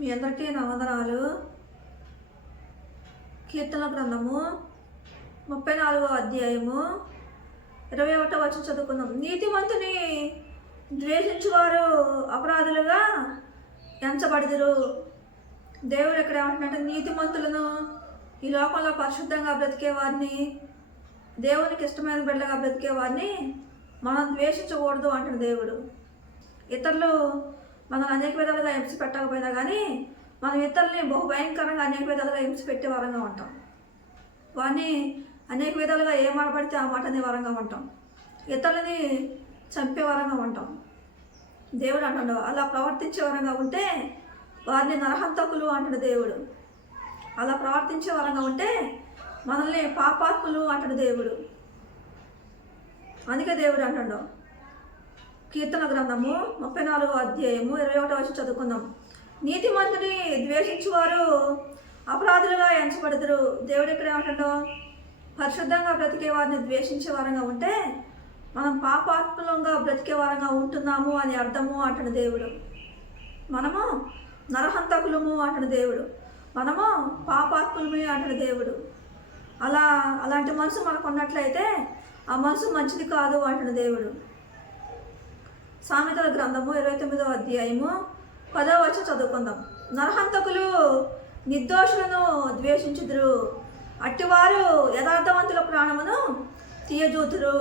మీ అందరికీ నా వందనాలు. కీర్తన గ్రంథము 34వ అధ్యాయము 21వ వచనం చదువుకుందాం. నీతిమంతుని ద్వేషించువారు అపరాధులుగా ఎంచబడిదురు. దేవుడు ఎక్కడ ఏమంటున్నట్టు నీతిమంతులను, ఈ లోకంలో పరిశుద్ధంగా బ్రతికే వారిని, దేవునికి ఇష్టమైన బిడ్డగా బ్రతికే వారిని మనం ద్వేషించకూడదు అంటున్న దేవుడు. ఇతరులు మనం అనేక విధాలుగా హింస పెట్టకపోయినా కానీ మనం ఇతరులని బహుభయంకరంగా అనేక విధాలుగా హింస పెట్టే వారంగా ఉంటాం. వారిని అనేక విధాలుగా ఏ మాట పడితే ఆ మాట అనే వారంగా ఉంటాం. ఇతరులని చంపే వారంగా ఉంటాం. దేవుడు అంటాడు అలా ప్రవర్తించే వారంగా ఉంటే వారిని నరహంతకులు అంటాడు దేవుడు. అలా ప్రవర్తించే వారంగా ఉంటే మనల్ని పాపాత్ములు అంటాడు దేవుడు. అందుకే దేవుడు అంటాడు. కీర్తన గ్రంథము 34వ అధ్యాయము 21వ వచనం చదువుకుందాం. నీతిమంతుని ద్వేషించువారు అపరాధులుగా ఎంచబడదురు. దేవుడు ఇక్కడ ఏమంటాడు, పరిశుద్ధంగా బ్రతికే వారిని ద్వేషించే వారంగా ఉంటే మనం పాపాత్మలంగా బ్రతికే వారంగా ఉంటున్నాము అని అర్థము అంటాడు దేవుడు. మనము నరహంతకులము అంటాడు దేవుడు. మనము పాపాత్ములమే అంటాడు దేవుడు. అలాంటి మనసు మనకు ఉన్నట్లయితే ఆ మనసు మంచిది కాదు అంటాడు దేవుడు. సామెతల గ్రంథము 29వ అధ్యాయము 10వ వచనం చదువుకుందాం. నరహంతకులు నిర్దోషులను ద్వేషించుదురు, అట్టివారు యథార్థవంతుల ప్రాణమును తీయజూతురు.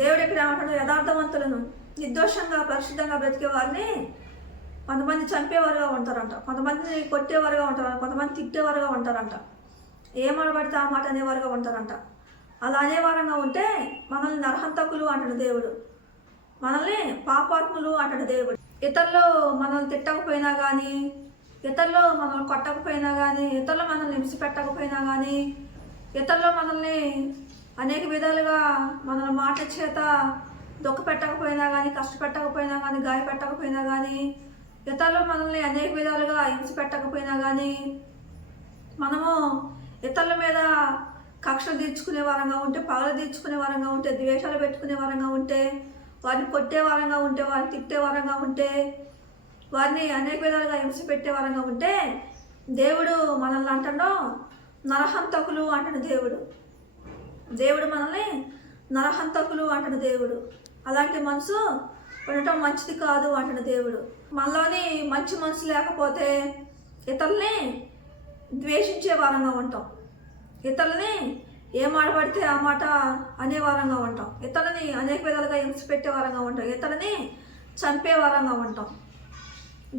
దేవుడు ఎక్కడ ఏమంటాడు, యథార్థవంతులను, నిర్దోషంగా పరిశుద్ధంగా బ్రతికే వారిని కొంతమంది చంపేవారుగా ఉంటారంట, కొంతమంది కొట్టేవారుగా ఉంటారంట, కొంతమంది తిట్టేవారుగా ఉంటారంట, ఏ మాట పడితే ఆ మాట అనేవారుగా ఉంటారంట. అలా అనేవారంగా ఉంటే మనల్ని నరహంతకులు అంటాడు దేవుడు. మనల్ని పాపాత్ములు అంటాడు దేవుడు. ఇతరులు మనల్ని తిట్టకపోయినా కానీ, ఇతరులు మనల్ని కొట్టకపోయినా కానీ, ఇతరులు మనల్ని హింస పెట్టకపోయినా కానీ, ఇతరులు మనల్ని అనేక విధాలుగా మనల్ని మాట చేత దుఃఖ పెట్టకపోయినా కానీ, కష్టపెట్టకపోయినా కానీ, గాయపెట్టకపోయినా కానీ, ఇతరులు మనల్ని అనేక విధాలుగా హింస పెట్టకపోయినా కానీ, మనము ఇతరుల మీద కక్షలు తీర్చుకునే వారంగా ఉంటే, పగలు తీర్చుకునే వారంగా ఉంటే, ద్వేషాలు పెట్టుకునే వారంగా ఉంటే, వారిని కొట్టే వారంగా ఉంటే, వారిని తిట్టే వారంగా ఉంటే, వారిని అనేక విధాలుగా హింస పెట్టే వారంగా ఉంటే దేవుడు మనల్ని అంటాడు నరహంతకులు అంటాడు దేవుడు. దేవుడు మనల్ని నరహంతకులు అంటాడు దేవుడు. అలాంటి మనసు ఉండటం మంచిది కాదు అంటాడు దేవుడు. మనలోని మంచి మనసు లేకపోతే ఇతరుల్ని ద్వేషించే వారంగా ఉంటాం, ఇతరులని ఏ మాట పడితే ఆ మాట అనే వారంగా ఉంటాం, ఇతరులని అనేక విధాలుగా హింస పెట్టే వారంగా ఉంటాం, ఇతరులని చంపే వారంగా ఉంటాం.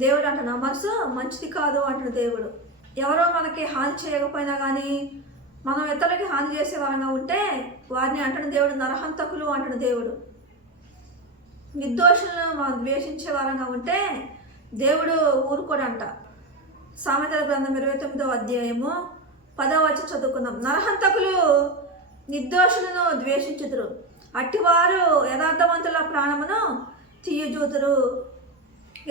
దేవుడు అంటున్నా మనసు మంచిది కాదు అంటున్న దేవుడు. ఎవరో మనకి హాని చేయకపోయినా కానీ మనం ఇతరులకి హాని చేసే వారంగా ఉంటే వారిని అంటున్న దేవుడు నరహంతకులు అంటున్న దేవుడు. నిర్దోషులను మనం ద్వేషించే వారంగా ఉంటే దేవుడు ఊరుకోడంట. సామెతల గ్రంథం 29వ అధ్యాయము 10వ వచనం చదువుకుందాం. నరహంతకులు నిర్దోషులను ద్వేషించుదురు, అట్టివారు యథార్థవంతుల ప్రాణమును తీయజూతురు.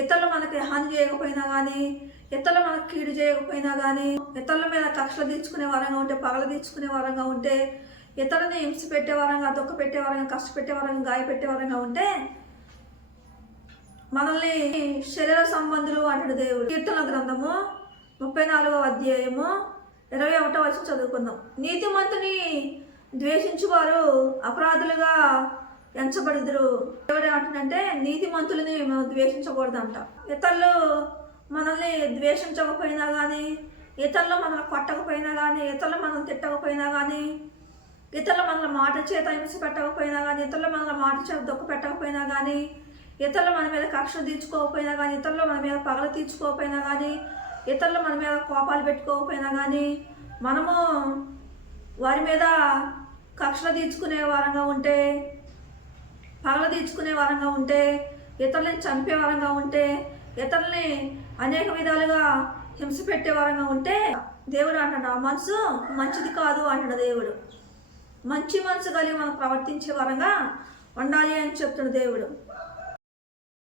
ఇతరులు మనకి హాని చేయకపోయినా కానీ, ఇతరులు మనకు కీడు చేయకపోయినా కానీ, ఇతరుల మీద కక్షలు తీర్చుకునే వారంగా ఉంటే, పగలు తీర్చుకునే వారంగా ఉంటే, ఇతరులని హింస పెట్టే వారంగా, దుఃఖ పెట్టే వారంగా, కష్టపెట్టే వారంగా, గాయపెట్టే వారంగా ఉంటే మనల్ని శరీర సంబంధులు అంటాడు దేవుడు. కీర్తన గ్రంథము 34వ అధ్యాయము 21వ వచనం చదువుకుందాం. నీతిమంతుని ద్వేషించువారు అపరాధులుగా ఎంచబడుదురు. దేవుడు ఏమంటుందంటే నీతిమంతులని మనం ద్వేషించకూడదంట. ఇతరులు మనల్ని ద్వేషించకపోయినా కానీ, ఇతరులు మనల్ని కొట్టకపోయినా కానీ, ఇతరులు మనం తిట్టకపోయినా కానీ, ఇతరులు మనల్ని మాట చేత హింస పెట్టకపోయినా కానీ, ఇతరులు మనల్ని మాట చేత దుఃఖ పెట్టకపోయినా కానీ, ఇతరులు మన మీద కక్షలు తీర్చుకోకపోయినా కానీ, ఇతరులు మన మీద పగలు తీర్చుకోకపోయినా కానీ, ఇతరులు మన మీద కోపాలు పెట్టుకోకపోయినా కానీ, మనము వారి మీద కక్షలు తీర్చుకునే వారంగా ఉంటే, పగలు తీర్చుకునే వారంగా ఉంటే, ఇతరులని చంపే వారంగా ఉంటే, ఇతరులని అనేక విధాలుగా హింస పెట్టే వారంగా ఉంటే దేవుడు అంటాడు ఆ మనసు మంచిది కాదు అంటాడు దేవుడు. మంచి మనసు కలిగి మనం ప్రవర్తించే వారంగా ఉండాలి అని చెప్తున్నాడు దేవుడు.